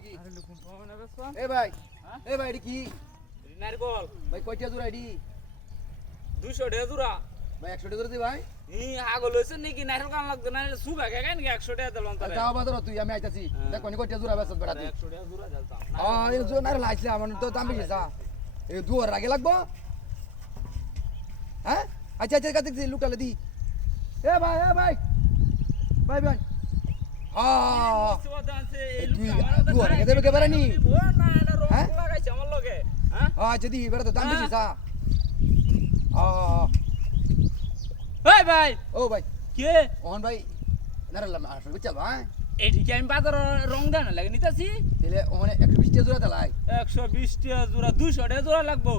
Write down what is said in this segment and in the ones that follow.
নাকি আরে লুকুম পাবো না বেশ এ ভাই হ্যাঁ? এ ভাই এটি কি নারকল ভাই কয়টা জোড়া এটি 200 টাকা জোড়া ভাই 100 টাকা করে দি ভাই আগল হইছে নাকি নারকল কান লাগতো না সুগা কেন 100 টাকা দিলাম তারে যাও বাজার তুই আমি আইতাছি দেখ কোনি কয়টা জোড়া বেচত বেড়া তুই 100 টাকা জোড়া দিলাম এই জোড়া নারে লাইছলে আমার তো দাম বেশি যা এই দুয়ার আগে লাগবো হ্যাঁ আচ্ছা আচ্ছা কাতে লুকালে দি এ ভাই ভাই ভাই হ্যাঁ দুয়ার আগে দেবে কেবারে নি হ্যাঁ লাগাইছে আমার লগে হ্যাঁ আচ্ছা দি বেড়া তো দাম বেশি যা এই ভাই ও ভাই কে ওহন ভাই নারালাম আসল চল ভাই এটি কি আমি বাজার রং দেন লাগে নিতাছি তাহলে ওহনে 120 টাকা জোড়া দেলাই 120 টাকা জোড়া 200 টাকা জোড়া লাগবো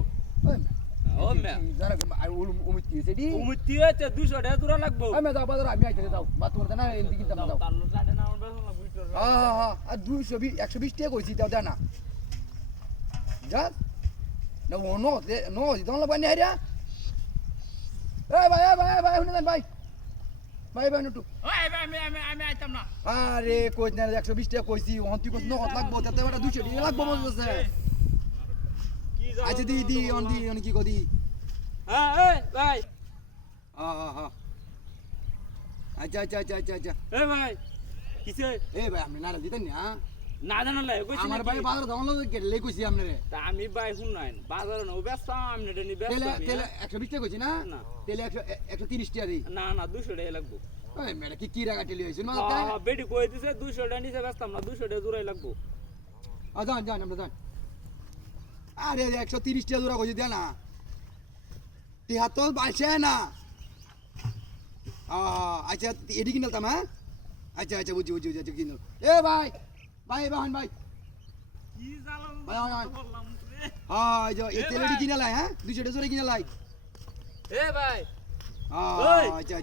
ও মে জানা আর উমিত কি সেটি উমতি হচ্ছে 200 টাকা জোড়া লাগবো আমি যাও বাজার আমি আইতে যাও বা তোমার না এন্দি কিনতাম যাও তাহলে জানে না আমার বেতন লাগবে হ্যাঁ আর 220 120 টাকা কইছি দাও দেনা যা না নো নো দিদন লাগবা নি হারিয়া ভাই শুনে দেন ভাই নটু ওই ভাই আমি আইতাম না আরে কইছ না 120 টাকা কইছি ওহন তুই কইছ নত লাগবো তাতে বেটা 200 টাকা লাগবো বলতেছে কি যাও আচ্ছা দি অন কি কদি হ্যাঁ এই ভাই হ্যাঁ আচ্ছা এই ভাই কিসে এ ভাই আপনি নারা দিতেন না না জানা লাগে কইছি আমার ভাই বাজার দাম লগে কেটে কইছি আপনারে তা আমি ভাই শুন নাই বাজারে না ব্যস্ত আমি নি ব্যস্ত তেলে 120 টাকা কইছি না না। তেলে 130 টাকা দিই না 200 টাকা লাগবো ওই মেডা কি রাগা টেলি হইছে না হ্যাঁ বেডি কই দিছে 200 টাকা নিচে ব্যস্ত না 200 টাকা জোড়াই লাগবো যান আমরা যান আরে 130 টাকা জোড়া কইছি দেনা টিহা তো বাইছে না আচ্ছা এডি কিনতাম হ্যাঁ আচ্ছা বুঝি আচ্ছা কিনল এ ভাই ভাই কি জালাম ভাই বললাম রে এই যে এই তেল এডি কিনালাই হ্যাঁ 200 টাকা জোড়া কিনালাই এ ভাই ওই। আচ্ছা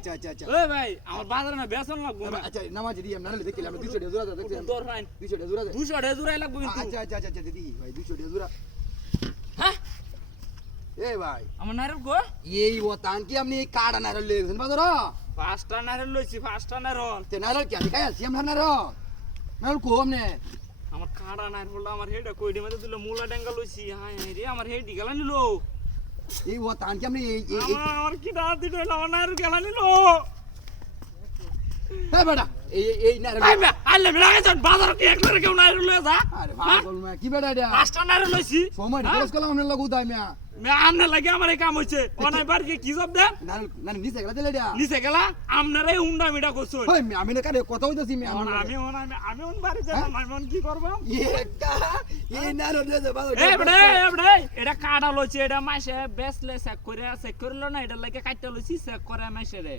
ওই ভাই আমার বাজারে না বেতন লাগবো না আচ্ছা নামাজ দিই আমরা নালে দেখলাম 200 টাকা জোড়া দেখছেন তোর ফাইন 200 টাকা জোড়া 200 টাকা জোড়াই লাগবো কিন্তু আচ্ছা দিদি ভাই 200 টাকা জোড়া হ্যাঁ এ ভাই আমার নারক গো এই ওতান কি আপনি কাড়া নারল লেছেন বাজার পাঁচটা নারল লইছি পাঁচটা নারল তে নারল কি আমি খাইছি আমরা নারল কো আমনে আমার কাড়া নারল আমার হেডা কইডি মধ্যে দিল মুলা ডেঙ্গা লইছি হাই রে আমার হেডি গেলা নিল এই ওতান কি আপনি আমার কি দাঁত দিল আমার নারল গেলা নিল হ্যাঁ বেটা এই নারল আই বে আইলে লাগাইছ বাজার কি একবারে কেউ নারল লইয়া যা আরে পাগল মে কি বেটা এটা পাঁচটা নারল লইছি সময় খরচ করলাম আমরা লাগু দাই মিয়া মে আমনে লাগে আমার এই কাম হইছে অনাই বার কি জব দেন নারল নিচে গেলা দিলে এটা নিচে গেলা আমনারে হুন্ডা মিডা কইছো ওই আমি না কারে কথা হইতাছি মিয়া আমি অন বাড়ি যাব আমি কি করব এই নারল দে বাজার এ বড়ে এটা কাটা লইছে এটা মাইছে বেসলে চেক করে করলো না এটা লাগে কাটতে লইছি চেক করে মাইছে রে